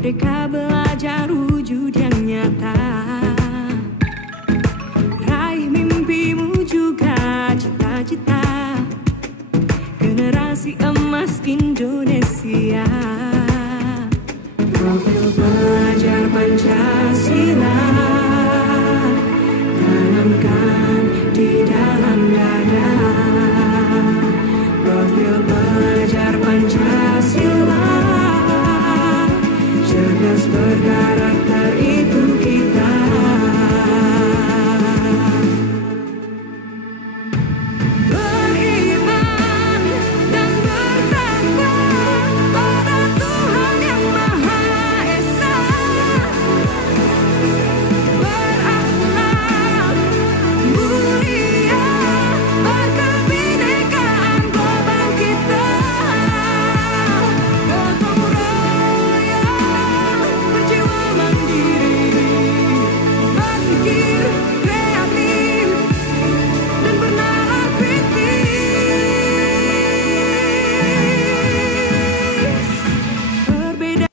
Merdeka belajar wujud yang nyata. Raih mimpimu juga cita-cita. Generasi emas Indonesia. Profil pelajar Pancasila tanamkan di dalam dada. Profil pelajar Pancasila cerdas berkarakter itu kita. Beriman dan bertakwa pada Tuhan yang Maha Esa. Berakhlak mulia, berkebinekaan global kita. Gotong royong, berjiwa mandiri, berpikir kreatif dan bernalar kritis. Berbeda.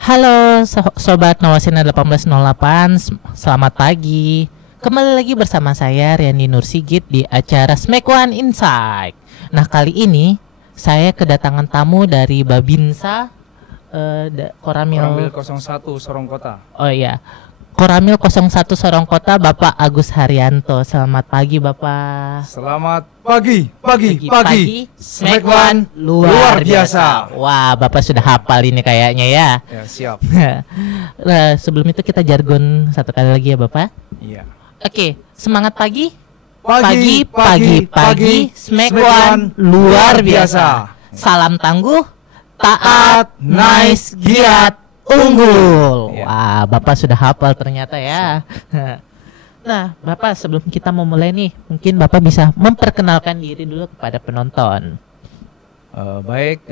Halo Sobat Nawasina 1808, selamat pagi. Kembali lagi bersama saya Riani Nursigit di acara Smack One Insight. Nah, kali ini saya kedatangan tamu dari Babinsa Koramil 01 Sorong Kota. Oh iya, Koramil 01 Sorong Kota, Bapak Agus Haryanto. Selamat pagi Bapak. Selamat pagi. Smack One luar biasa. Wah, Bapak sudah hafal ini kayaknya ya. Ya, siap. Nah, sebelum itu kita jargon satu kali lagi ya Bapak. Iya. Oke, semangat pagi. Pagi. Smack One luar biasa. Salam tangguh, taat, nice, giat, unggul. Iya. Wah, Bapak sudah hafal ternyata ya. Nah, Bapak sebelum kita memulai nih, mungkin Bapak bisa memperkenalkan diri dulu kepada penonton. Baik,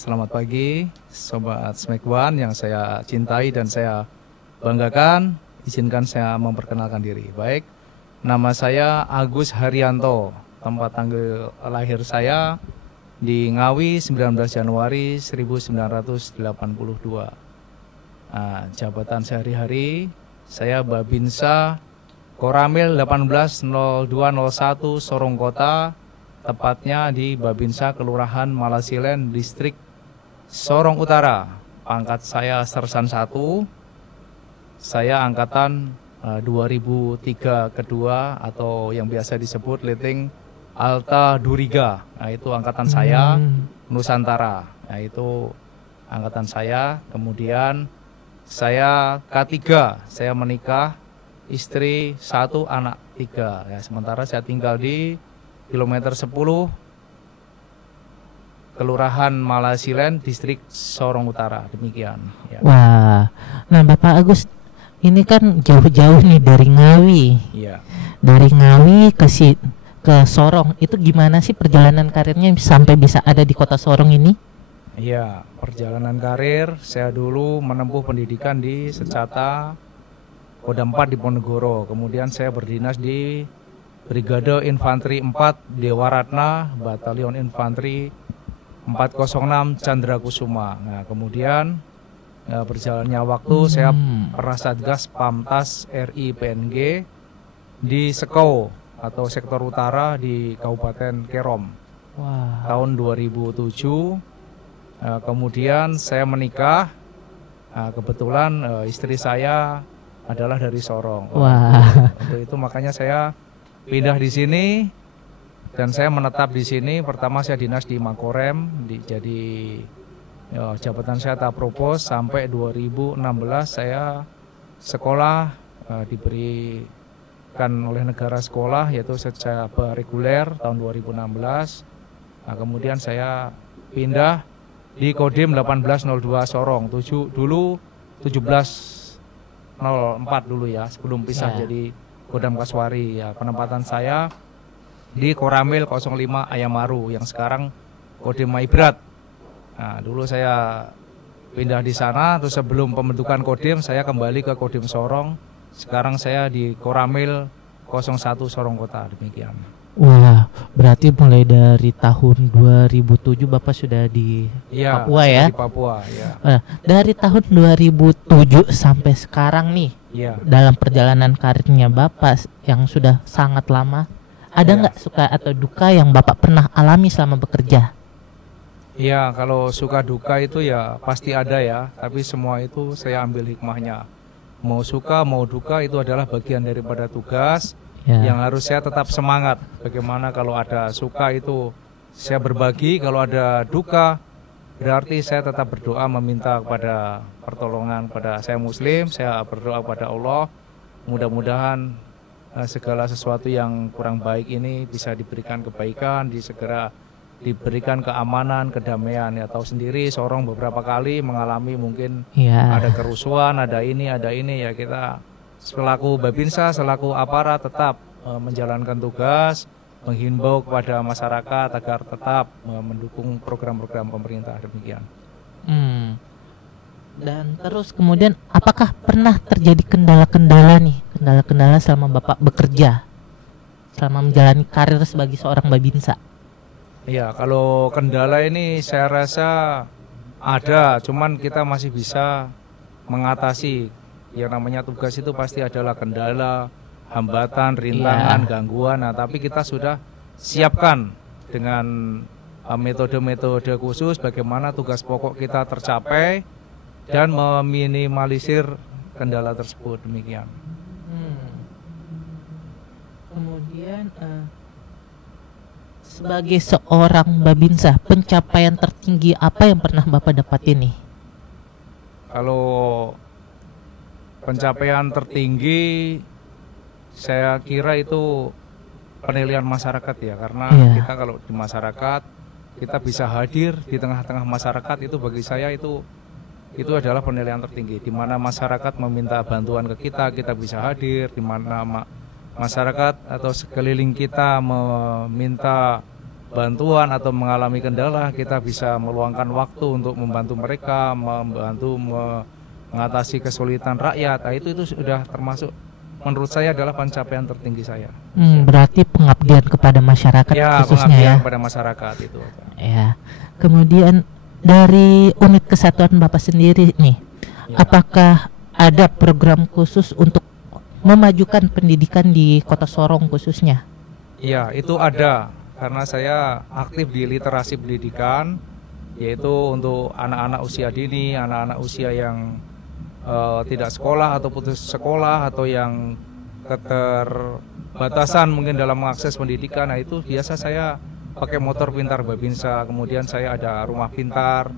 selamat pagi Sobat Smack One yang saya cintai dan saya banggakan. Izinkan saya memperkenalkan diri. Baik, nama saya Agus Haryanto. Tempat tanggal lahir saya di Ngawi 19 Januari 1982. Jabatan sehari-hari saya Babinsa Koramil 180201 Sorong Kota, tepatnya di Babinsa Kelurahan Malasilen, Distrik Sorong Utara. Pangkat saya Sersan 1. Saya angkatan 2003 kedua atau yang biasa disebut Leting Alta Duriga. Nah, itu angkatan saya Nusantara. Nah, itu angkatan saya. Kemudian saya K3, saya menikah, istri 1, anak 3. Ya, sementara saya tinggal di kilometer 10 Kelurahan Malasilen, Distrik Sorong Utara. Demikian ya. Wah, nah Bapak Agus, ini kan jauh-jauh nih dari Ngawi. Iya. Dari Ngawi ke Sorong, itu gimana sih perjalanan karirnya sampai bisa ada di kota Sorong ini? Iya, perjalanan karir saya dulu menempuh pendidikan di Secata Kodam 4 di Ponegoro. Kemudian saya berdinas di Brigade Infanteri 4 Dewa Ratna, Batalion Infanteri 406 Chandra Kusuma. Nah, kemudian berjalannya waktu saya pernah Satgas Pamtas RI PNG di Sekau atau sektor utara di Kabupaten Kerom. Wah. Tahun 2007. Kemudian saya menikah. Kebetulan istri saya adalah dari Sorong. Wah. Untuk itu makanya saya pindah di sini dan saya menetap di sini. Pertama saya dinas di Makorem, jadi jabatan saya tak propos sampai 2016 saya sekolah, diberikan oleh negara sekolah yaitu secara reguler tahun 2016. Nah, kemudian saya pindah di Kodim 1802 Sorong, dulu 1704 dulu ya, sebelum pisah jadi Kodam Kaswari ya. Penempatan saya di Koramil 05 Ayamaru yang sekarang Kodim Maibrat. Nah, dulu saya pindah di sana, terus sebelum pembentukan Kodim saya kembali ke Kodim Sorong. Sekarang saya di Koramil 01 Sorong Kota, demikian. Wah, berarti mulai dari tahun 2007 Bapak sudah di Iya, Papua saya ya? Di Papua, ya. Dari tahun 2007 sampai sekarang nih, Iya. dalam perjalanan karirnya Bapak yang sudah sangat lama, ada Iya. nggak suka atau duka yang Bapak pernah alami selama bekerja? Iya, kalau suka duka itu ya pasti ada ya, tapi semua itu saya ambil hikmahnya. Mau suka, mau duka itu adalah bagian daripada tugas Ya. yang harus saya tetap semangat. Bagaimana kalau ada suka itu saya berbagi, kalau ada duka berarti saya tetap berdoa meminta kepada pertolongan pada saya Muslim, saya berdoa kepada Allah. Mudah-mudahan segala sesuatu yang kurang baik ini bisa diberikan kebaikan, segera diberikan keamanan, kedamaian. Ya tahu sendiri Sorong beberapa kali mengalami mungkin Ya. ada kerusuhan, ada ini ya, kita selaku Babinsa, selaku aparat tetap menjalankan tugas, menghimbau kepada masyarakat agar tetap mendukung program-program pemerintah, demikian. Dan terus kemudian apakah pernah terjadi kendala-kendala selama Bapak bekerja, selama menjalani karir sebagai seorang Babinsa? Ya, kalau kendala ini saya rasa ada, cuman kita masih bisa mengatasi. Yang namanya tugas itu pasti adalah kendala, hambatan, rintangan, gangguan. Nah, tapi kita sudah siapkan dengan metode-metode khusus bagaimana tugas pokok kita tercapai dan meminimalisir kendala tersebut, demikian. Kemudian sebagai seorang Babinsa, pencapaian tertinggi apa yang pernah Bapak dapatin nih? Kalau pencapaian tertinggi saya kira itu penilaian masyarakat ya, karena kita kalau di masyarakat kita bisa hadir di tengah-tengah masyarakat, itu bagi saya itu adalah penilaian tertinggi, di mana masyarakat meminta bantuan ke kita bisa hadir, di mana masyarakat atau sekeliling kita meminta bantuan atau mengalami kendala, kita bisa meluangkan waktu untuk membantu mereka, membantu mengatasi kesulitan rakyat. Nah, itu sudah termasuk menurut saya adalah pencapaian tertinggi saya. Berarti pengabdian kepada masyarakat ya, khususnya pengabdian ya. kepada masyarakat itu. Ya. Kemudian dari unit kesatuan Bapak sendiri nih, apakah ada program khusus untuk memajukan pendidikan di Kota Sorong khususnya? Iya, itu ada. Karena saya aktif di literasi pendidikan, yaitu untuk anak-anak usia dini, anak-anak usia yang tidak sekolah atau putus sekolah atau yang keterbatasan mungkin dalam mengakses pendidikan. Nah, itu biasa saya pakai motor pintar Babinsa, kemudian saya ada rumah pintar.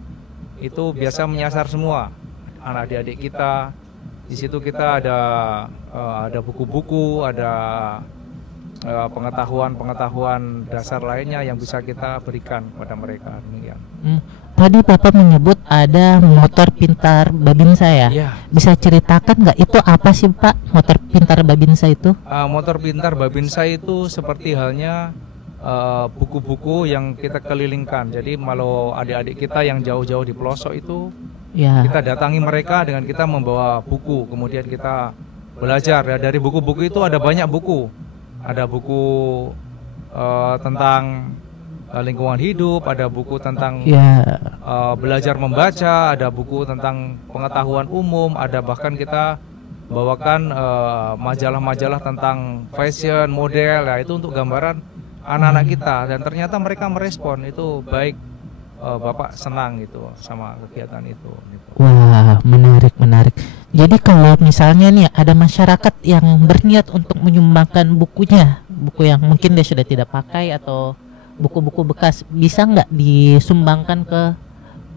Itu biasa menyasar semua anak adik-adik kita. Di situ kita ada buku-buku, ada pengetahuan dasar lainnya yang bisa kita berikan kepada mereka, demikian. Tadi Bapak menyebut ada motor pintar Babinsa ya? Iya. Bisa ceritakan nggak itu apa sih Pak, motor pintar Babinsa itu? Motor pintar Babinsa itu seperti halnya buku-buku yang kita kelilingkan. Jadi kalau adik-adik kita yang jauh-jauh di pelosok itu, kita datangi mereka dengan kita membawa buku, kemudian kita belajar. Ya, dari buku-buku itu ada banyak buku. Ada buku tentang lingkungan hidup, ada buku tentang belajar membaca, ada buku tentang pengetahuan umum, ada bahkan kita bawakan majalah-majalah tentang fashion, model, ya itu untuk gambaran anak-anak kita, dan ternyata mereka merespon itu baik. Bapak senang gitu sama kegiatan itu. Gitu. Wah, menarik. Jadi kalau misalnya nih ada masyarakat yang berniat untuk menyumbangkan bukunya, buku yang mungkin dia sudah tidak pakai atau buku-buku bekas, bisa nggak disumbangkan ke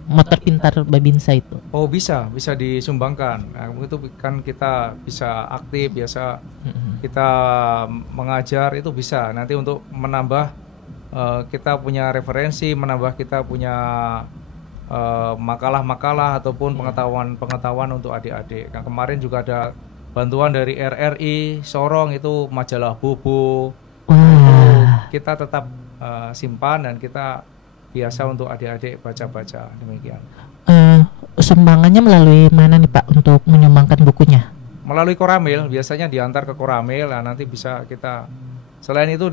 motor pintar Babinsa itu? Oh, bisa disumbangkan. Nah, itu kan kita bisa aktif, biasa kita mengajar itu bisa. Nanti untuk menambah kita punya referensi, menambah kita punya makalah-makalah ataupun pengetahuan untuk adik-adik. Nah, kemarin juga ada bantuan dari RRI Sorong, itu majalah Bobo. Kita tetap simpan dan kita biasa untuk adik-adik baca-baca, demikian. Sumbangannya melalui mana nih Pak untuk menyumbangkan bukunya? melalui Koramil, biasanya diantar ke Koramil. Nah, nanti bisa kita selain itu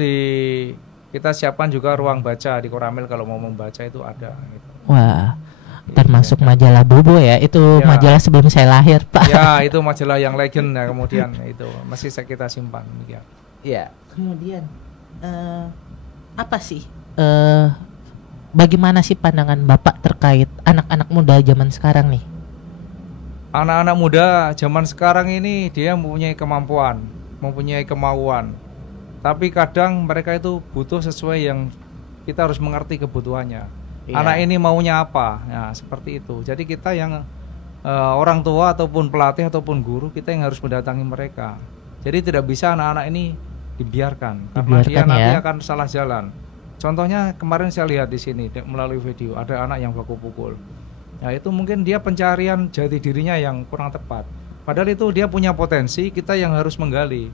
kita siapkan juga ruang baca di Koramil, kalau mau membaca itu ada gitu. Wah, termasuk majalah Bobo ya. Itu Ya. majalah sebelum saya lahir, Pak. Ya, itu majalah yang legend ya, kemudian itu masih kita simpan demikian. Ya, kemudian apa sih bagaimana sih pandangan Bapak terkait anak-anak muda zaman sekarang nih? Anak-anak muda zaman sekarang ini dia mempunyai kemampuan, mempunyai kemauan. Tapi kadang mereka itu butuh sesuai yang kita harus mengerti kebutuhannya. Iya. Anak ini maunya apa? Nah, seperti itu. Jadi kita yang orang tua ataupun pelatih ataupun guru, kita yang harus mendatangi mereka. Jadi tidak bisa anak-anak ini dibiarkan karena dia nanti akan salah jalan. Contohnya kemarin saya lihat di sini melalui video, ada anak yang baku pukul. Nah, itu mungkin dia pencarian jati dirinya yang kurang tepat. Padahal itu dia punya potensi, kita yang harus menggali.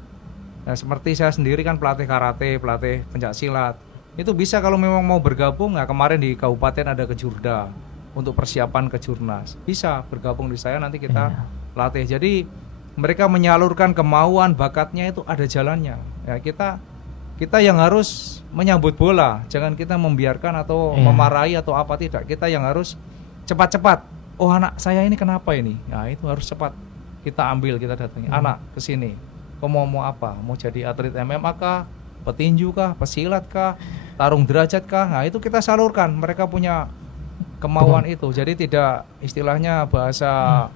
Nah, seperti saya sendiri kan pelatih karate, pelatih pencak silat. Itu bisa kalau memang mau bergabung. Nah, kemarin di kabupaten ada Kejurda untuk persiapan ke Jurnas. Bisa bergabung di saya, nanti kita latih. Jadi mereka menyalurkan kemauan, bakatnya itu ada jalannya. Ya, kita yang harus menyambut bola, jangan kita membiarkan atau memarahi atau apa, tidak. Kita yang harus cepat-cepat. Oh, anak saya ini kenapa ini? Nah, itu harus cepat kita ambil, kita datangi. Anak ke sini. Kamu mau apa? Mau jadi atlet MMA kah? Petinju kah? Pesilat kah? Tarung derajat kah? Nah, itu kita salurkan. Mereka punya kemauan itu. Jadi tidak istilahnya bahasa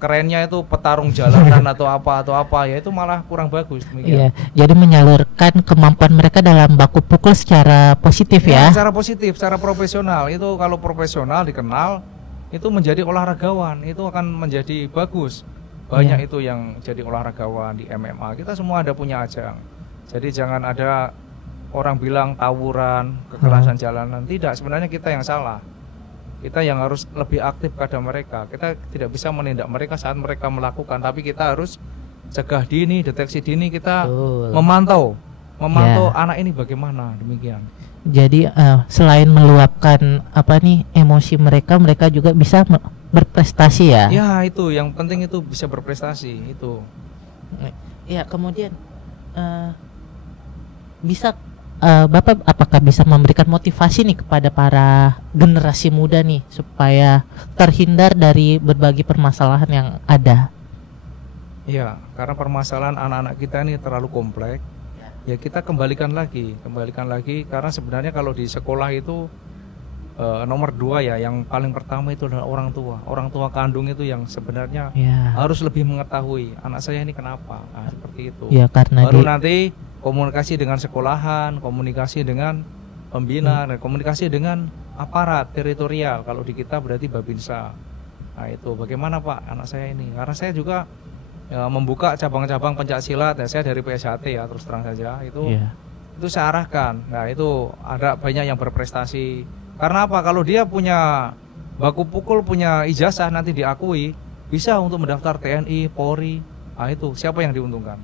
kerennya itu petarung jalanan atau apa ya, itu malah kurang bagus demikian. Iya, jadi menyalurkan kemampuan mereka dalam baku pukul secara positif ya. Secara positif, secara profesional. Itu kalau profesional dikenal, itu menjadi olahragawan, itu akan menjadi bagus. Banyak itu yang jadi olahragawan di MMA. Kita semua ada punya ajang. Jadi jangan ada orang bilang tawuran, kekerasan jalanan. Tidak, sebenarnya kita yang salah. Kita yang harus lebih aktif pada mereka. Kita tidak bisa menindak mereka saat mereka melakukan, tapi kita harus cegah dini, deteksi dini, kita memantau anak ini bagaimana, demikian. Jadi selain meluapkan emosi mereka, mereka juga bisa berprestasi ya. Ya, itu yang penting, itu bisa berprestasi itu. Ya, kemudian bisa Bapak apakah bisa memberikan motivasi nih kepada para generasi muda nih supaya terhindar dari berbagai permasalahan yang ada? Ya, karena permasalahan anak-anak kita ini terlalu kompleks. Ya, kita kembalikan lagi karena sebenarnya kalau di sekolah itu nomor 2 ya, yang paling pertama itu adalah orang tua kandung itu yang sebenarnya harus lebih mengetahui anak saya ini kenapa. Nah, seperti itu. Ya, karena baru nanti komunikasi dengan sekolahan, komunikasi dengan pembina, dan komunikasi dengan aparat teritorial. Kalau di kita berarti Babinsa. Nah, itu bagaimana Pak anak saya ini? Karena saya juga membuka cabang-cabang pencak silat. Ya, saya dari PSHT ya, terus terang saja itu saya arahkan. Nah, itu ada banyak yang berprestasi. Karena apa? Kalau dia punya baku pukul, punya ijazah, nanti diakui, bisa untuk mendaftar TNI, Polri. Nah, itu siapa yang diuntungkan?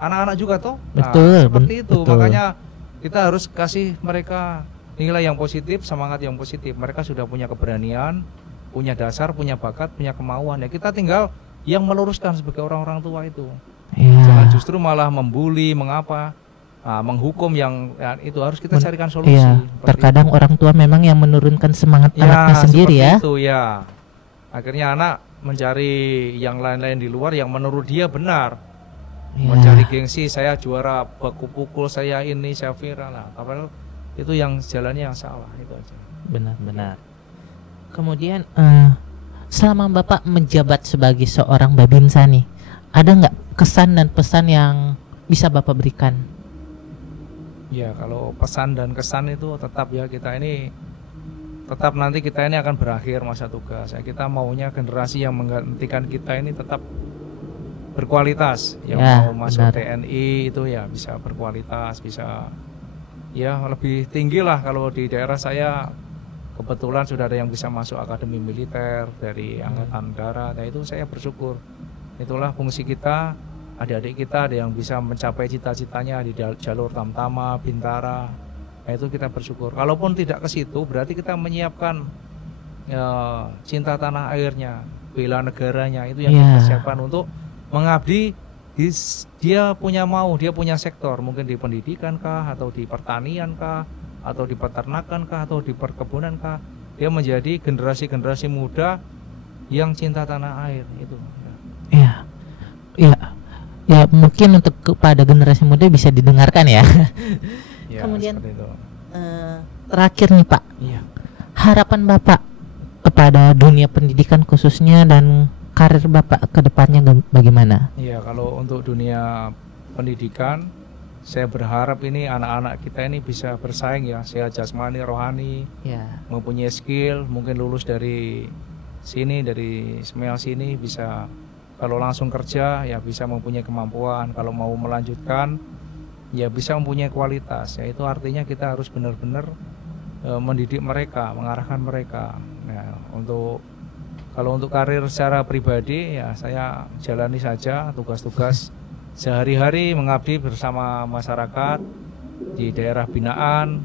Anak-anak juga toh. Betul, seperti itu. betul. Makanya kita harus kasih mereka nilai yang positif, semangat yang positif. Mereka sudah punya keberanian, punya dasar, punya bakat, punya kemauan. Ya, kita tinggal yang meluruskan sebagai orang-orang tua itu. Jangan justru malah membuli, menghukum yang itu harus kita carikan solusi. Terkadang orang tua memang yang menurunkan semangat anaknya sendiri ya. Itu ya. Akhirnya anak mencari yang lain-lain di luar yang menurut dia benar. Mencari gengsi, saya juara baku pukul, saya ini, saya viral. Nah, padahal itu yang jalannya yang salah, itu aja. Benar-benar. Kemudian selama Bapak menjabat sebagai seorang Babinsa nih, ada nggak kesan dan pesan yang bisa Bapak berikan? Ya, kalau pesan dan kesan itu tetap ya, tetap nanti kita ini akan berakhir masa tugas. Ya, kita maunya generasi yang menggantikan kita ini tetap berkualitas. Yang mau masuk TNI itu ya bisa berkualitas, bisa ya lebih tinggi lah. Kalau di daerah saya kebetulan sudah ada yang bisa masuk akademi militer dari angkatan darat. Nah, itu saya bersyukur. Itulah fungsi kita. Adik-adik kita ada yang bisa mencapai cita-citanya di jalur Tamtama, Bintara. Nah, itu kita bersyukur. Kalaupun tidak ke situ, berarti kita menyiapkan cinta tanah airnya, bela negaranya. Itu yang kita siapkan untuk mengabdi dia punya dia punya sektor, mungkin di pendidikan kah, atau di pertanian kah, atau di peternakan kah, atau di perkebunan kah. Dia menjadi generasi-generasi muda yang cinta tanah air itu. Ya, ya, ya mungkin untuk kepada generasi muda bisa didengarkan ya. Ya, Kemudian seperti itu. terakhir nih Pak, Iya. harapan Bapak kepada dunia pendidikan khususnya dan karir Bapak ke depannya bagaimana? Iya, kalau untuk dunia pendidikan, saya berharap ini anak-anak kita ini bisa bersaing ya, sehat jasmani, rohani, Ya, mempunyai skill, mungkin lulus dari sini, dari SMEL sini bisa, kalau langsung kerja ya bisa mempunyai kemampuan, kalau mau melanjutkan ya bisa mempunyai kualitas. Ya itu artinya kita harus benar-benar mendidik mereka, mengarahkan mereka. Nah, kalau untuk karir secara pribadi ya saya jalani saja tugas-tugas sehari-hari mengabdi bersama masyarakat di daerah binaan.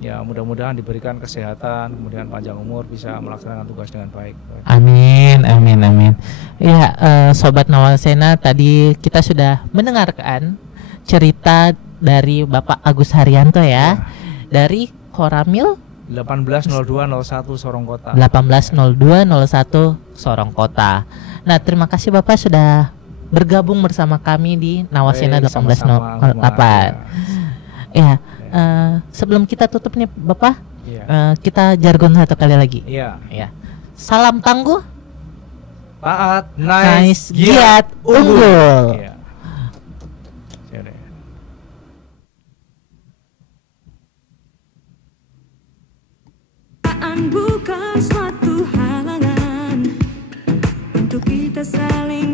Ya mudah-mudahan diberikan kesehatan, kemudian panjang umur, bisa melaksanakan tugas dengan baik. amin, amin, amin. Ya, Sobat Nawasena, tadi kita sudah mendengarkan cerita dari Bapak Agus Haryanto ya, dari Koramil 180201 Sorong Kota. 180201 Sorong Kota. Nah, terima kasih Bapak sudah bergabung bersama kami di Nawasena Baik, sama-sama, 1808. Ya, sebelum kita tutup nih Bapak, Iya. kita jargon satu kali lagi. Iya. Ya. Salam tangguh, Taat, nice, giat, unggul. Iya. Siap. Bukan suatu halangan untuk kita saling